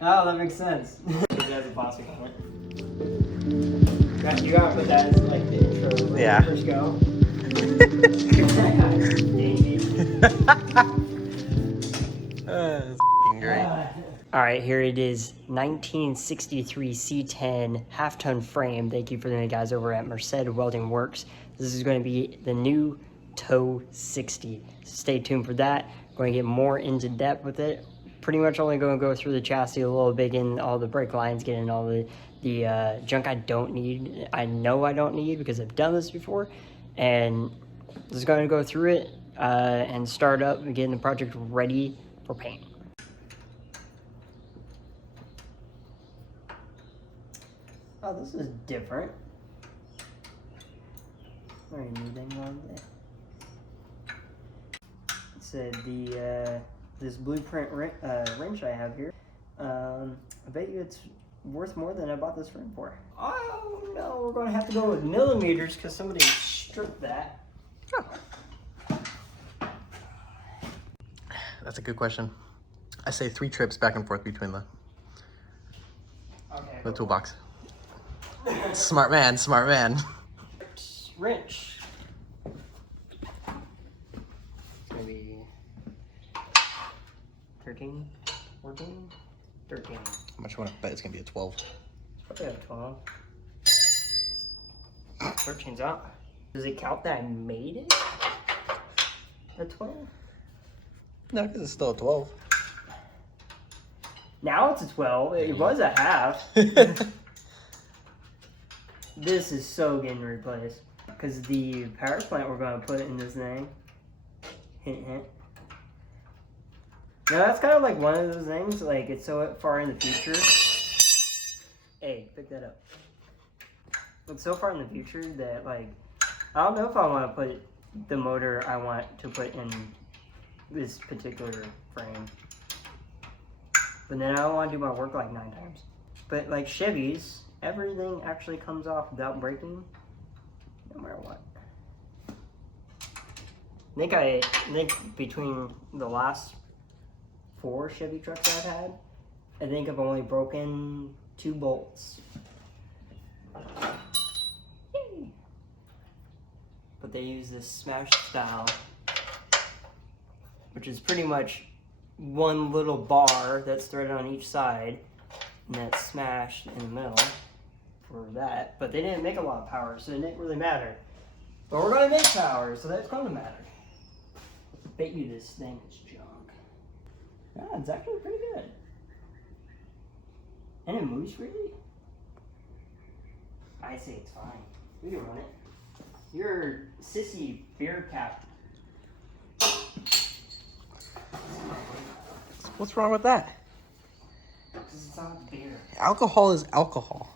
Oh, that makes sense. It has a plastic on it. You gotta put that as like the intro. When Yeah. you first go. That's great. All right, here it is, 1963 C10 half-ton frame. Thank you for the guys over at Merced Welding Works. This is going to be the new TOW 60. Stay tuned for that. Going to get more into depth with it. Pretty much only going to go through the chassis a little bit, getting all the brake lines, getting all the junk I don't need. I know I don't need because I've done this before, and just going to go through it and start up and getting the project ready for paint. Oh, this is different. Or anything wrong there. It said this blueprint wrench I have here. I bet you it's worth more than I bought this frame for. Oh no, we're gonna have to go with millimeters because somebody stripped that. Oh. That's a good question. I say 3 trips back and forth between the toolbox. Smart man, smart man. Wrench. Maybe 13, 14, 13. How much you want to bet it's gonna be a 12? Probably have 12. 13's out. Does it count that I made it? A 12? No, because it's still a 12. Now it's a 12. It was a half. This is so getting replaced. Because the power plant we're going to put in this thing. Hint, hint. Now that's kind of like one of those things, like it's so far in the future. Hey, pick that up. It's so far in the future that like, I don't know if I want to put the motor I want to put in this particular frame. But then I don't want to do my work like 9 times. But like Chevys, everything actually comes off without breaking, no matter what. I think between the last 4 Chevy trucks I've had, I think I've only broken 2 bolts. Yay. But they use this smash style, which is pretty much one little bar that's threaded on each side, and that's smashed in the middle for that. But they didn't make a lot of power, so it didn't really matter. But we're gonna make power, so that's gonna matter. I bet you this thing is junk. Yeah, it's actually pretty good. And it moves freely. I say it's fine. We can run it. You're sissy beer cap. What's wrong with that? Because it's not beer. Alcohol is alcohol.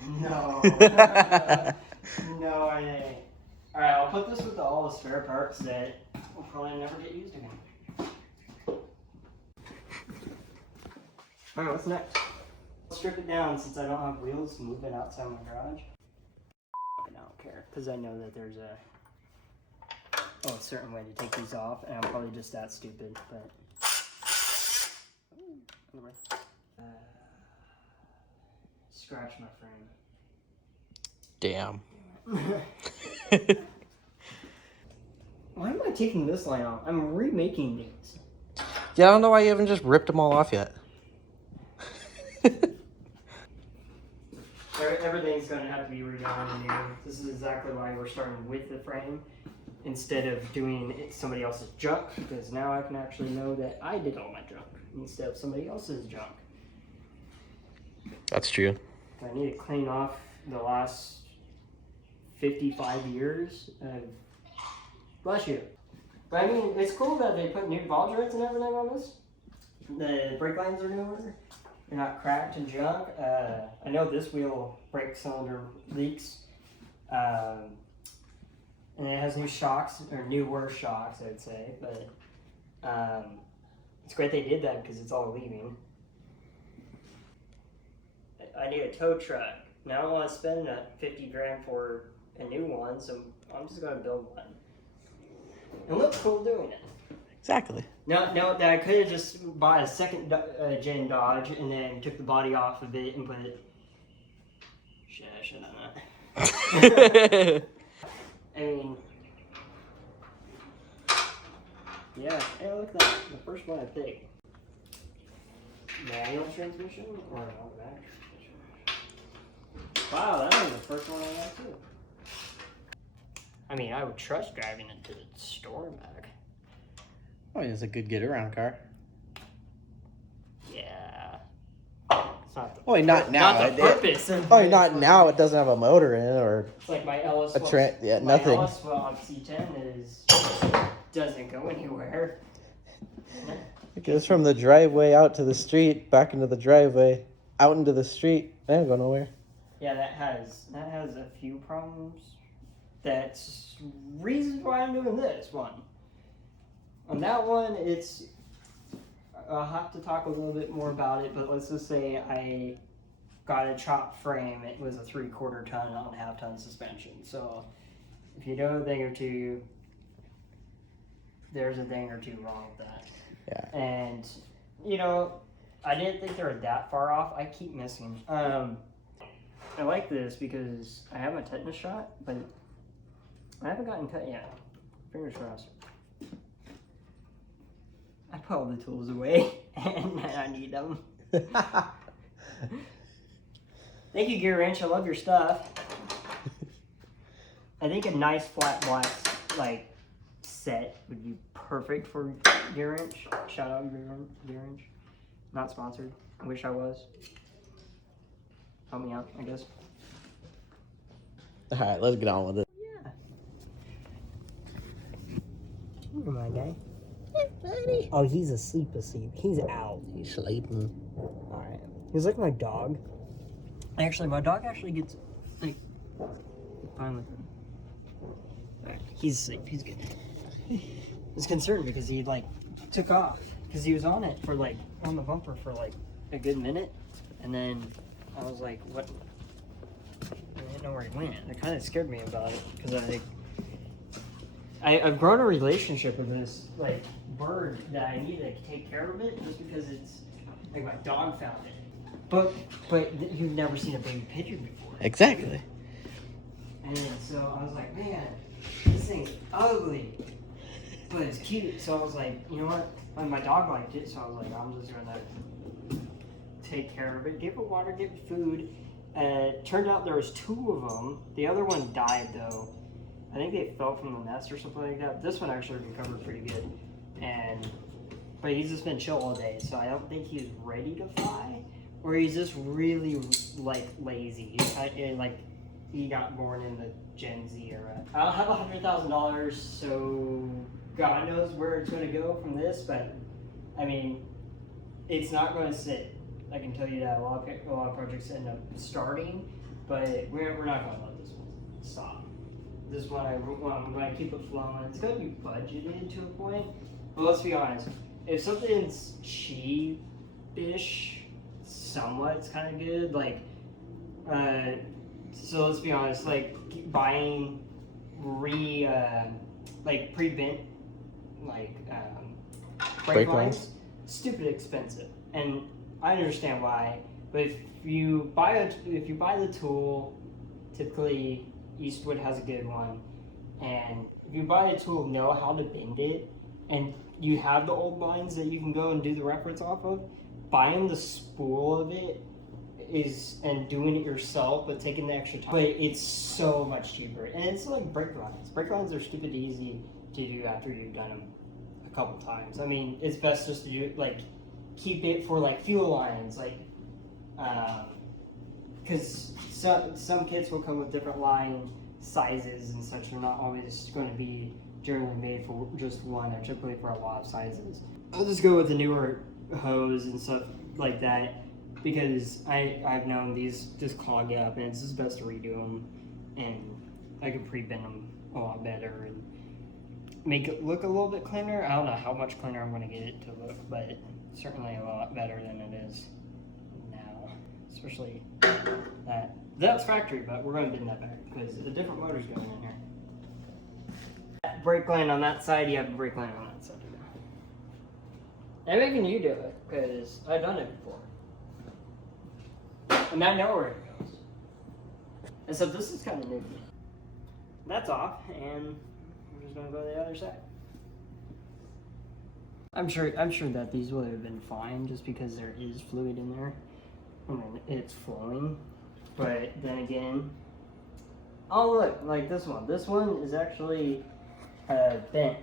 No. No, I ain't. Alright, I'll put this with all the spare parts that will probably never get used again. Alright, what's next? I'll strip it down since I don't have wheels to move it outside my garage. I don't care, because I know that there's a certain way to take these off, and I'm probably just that stupid, but... Anyway. Scratch my frame. Damn. Why am I taking this line off? I'm remaking these. Yeah, I don't know why you haven't just ripped them all off yet. Everything's going to have to be redone anew. This is exactly why we're starting with the frame instead of doing somebody else's junk, because now I can actually know that I did all my junk instead of somebody else's junk. That's true. I need to clean off the last 55 years of... Bless you. But I mean, it's cool that they put new ball joints and everything on this. The brake lines are newer. They're not cracked and junk. I know this wheel brake cylinder leaks. And it has new shocks, or newer shocks, I'd say. But it's great they did that because it's all leaving. I need a tow truck. Now I don't want to spend that 50 grand for a new one, so I'm just going to build one. It looks cool doing it. Exactly. No, I could have just bought a second gen Dodge and then took the body off of it and put it. Shit, I should have done that. I mean, yeah. Hey, look at that. The first one I picked. Manual transmission or an automatic transmission? Wow, that was the first one I got too. I mean, I would trust driving it to the store and back. I mean, it's a good get-around car. Yeah. It's not the, Not now. not the purpose. Not now. It doesn't have a motor in it, or It's like my Ellis. yeah, my nothing. Ellis C10 doesn't go anywhere. It goes from the driveway out to the street, back into the driveway, out into the street. They don't go nowhere. Yeah, that has a few problems. That's reasons why I'm doing this one. On that one, I'll have to talk a little bit more about it, but let's just say I got a chopped frame. It was a 3/4 ton on 1/2 ton suspension. So if you know a thing or two, there's a thing or two wrong with that. Yeah. And, I didn't think they were that far off. I keep missing. I like this because I have a tetanus shot, but I haven't gotten cut yet. Fingers crossed. I put all the tools away, and I need them. Thank you, Gear Wrench. I love your stuff. I think a nice flat black, set would be perfect for Gear Wrench. Shout out Gear Wrench. Not sponsored. I wish I was. Help me out, I guess. All right, let's get on with it. Yeah. Where my guy? Buddy. Oh, he's asleep. He's out. He's sleeping. Alright. He's like my dog. Actually, my dog actually gets, finally. Alright, he's asleep. He's good. I was concerned because he, took off. Because he was on it for, on the bumper for, a good minute. And then I was like, what? I didn't know where he went. It kind of scared me about it. Because I've grown a relationship with this, bird that I need to take care of it just because it's, my dog found it. But you've never seen a baby pigeon before. Exactly. And so I was like, man, this thing's ugly, but it's cute. So I was like, you know what? And my dog liked it, so I was like, I'm just gonna take care of it, give it water, give it food. Turned out there was 2 of them. The other one died though. I think they fell from the nest or something like that. This one actually recovered pretty good. But he's just been chill all day, so I don't think he's ready to fly, or he's just really lazy. He got born in the Gen Z era. I don't have $100,000, so God knows where it's going to go from this. But I mean, it's not going to sit. I can tell you that a lot of projects end up starting, but we're not going to let this one stop. This one I'm going to keep it flowing. It's going to be budgeted to a point. But let's be honest, if something's cheap-ish, somewhat, it's kind of good. So let's be honest, buying pre-bent, brake lines, stupid expensive. And I understand why, but if you buy the tool, typically Eastwood has a good one, and if you buy a tool, know how to bend it, and you have the old lines that you can go and do the reference off of, buying the spool of it and doing it yourself, but taking the extra time. But it's so much cheaper, and it's like brake lines. Brake lines are stupid easy to do after you've done them a couple times. I mean, it's best just to do keep it for fuel lines, because some kits will come with different line sizes and such. They're not always going to be generally made for just one. They're typically for a lot of sizes. I'll just go with the newer hose and stuff like that, because I've known these just clog up, and it's just best to redo them, and I can pre-bend them a lot better and make it look a little bit cleaner. I don't know how much cleaner I'm going to get it to look, but certainly a lot better than it is now, especially that's factory, but we're going to bend that back because a different motor's going in here. Brake line on that side, you have a brake line on that side. I'm making you do it, because I've done it before. And I know where it goes. And so this is kind of new to me. That's off, and we're just gonna go to the other side. I'm sure that these would have been fine just because there is fluid in there. I mean, it's flowing. But then again, oh look, like this one. This one is actually bent.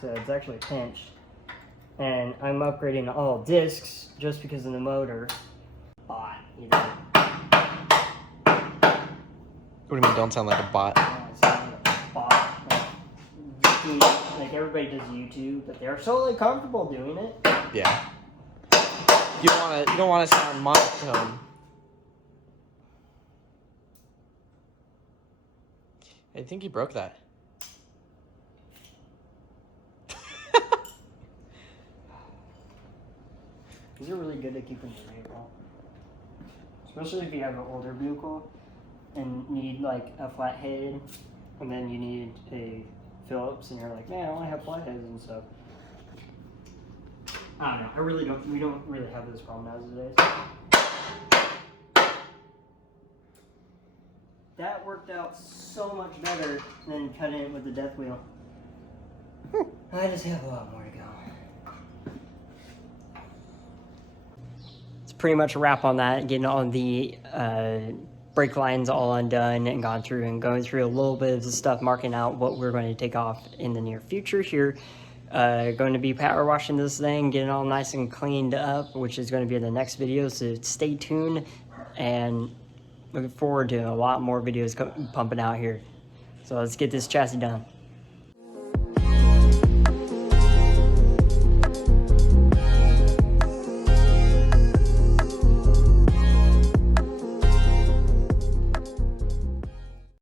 So it's actually pinched. And I'm upgrading to all discs just because of the motor. Bot, you know. What do you mean, don't sound like a bot? It's not a bot. Like everybody does YouTube, but they're so like comfortable doing it. Yeah. You don't wanna sound monotone. I think you broke that. These are really good at keeping your vehicle. Especially if you have an older vehicle and need like a flat head, and then you need a Phillips, and you're like, man, I only have flat heads and stuff. I don't know. We don't really have this problem nowadays. That worked out so much better than cutting it with the death wheel. I just have a lot more to go. It's pretty much a wrap on that, getting all the brake lines all undone and gone through and going through a little bit of the stuff, marking out what we're going to take off in the near future here. Going to be power washing this thing, getting all nice and cleaned up, which is going to be in the next video, so stay tuned, and looking forward to a lot more videos pumping out here. So let's get this chassis done.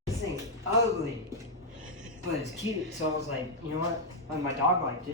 This thing's ugly, but it's cute, so I was like, you know what? My dog liked it.